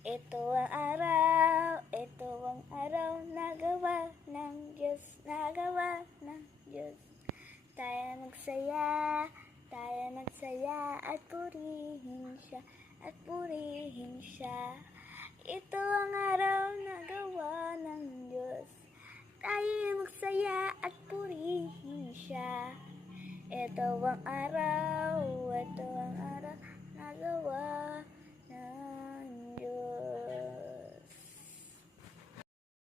ito ang araw na gawa ng Diyos, nagawa ng Diyos. Tayo magsaya at purihin siya, Ito ang araw na gawa ng Diyos. Tayo magsaya at purihin siya. Ito ang araw na gawa ng Diyos.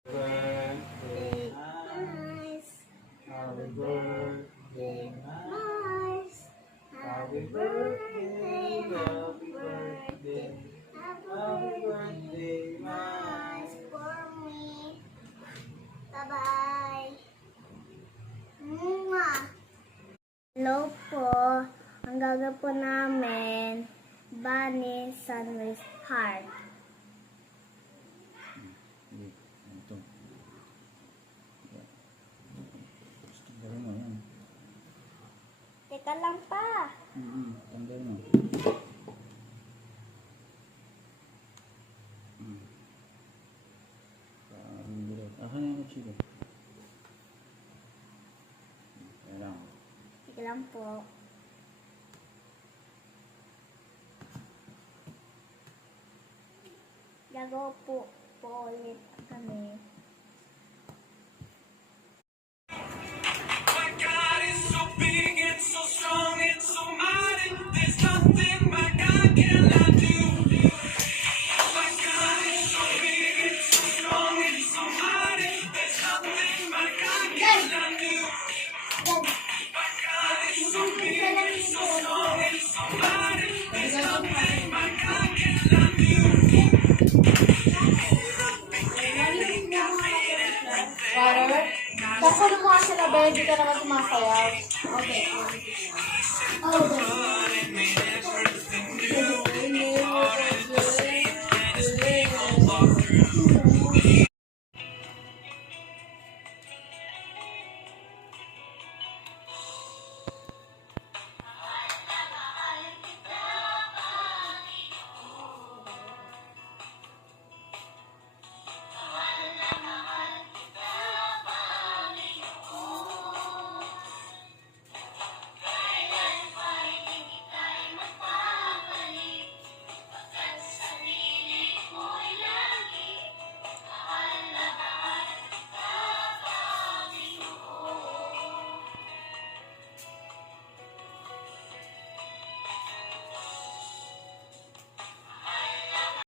Birthday, nice. Happy birthday, nice. Happy birthday, happy birthday. Happy birthday, nice for me. Bye-bye. Hello po. Ang gagawin po namin, Bunny Sandwich Heart. Ito. Tanggalin mo yan. Teka lang pa. Tanggalin mo. Akan yung chilo. Kailangan. Teka lang po. Gagawa po ulit kami. Kasi ano mo kasi na ba, hindi ka naman sumasayaw. Okay.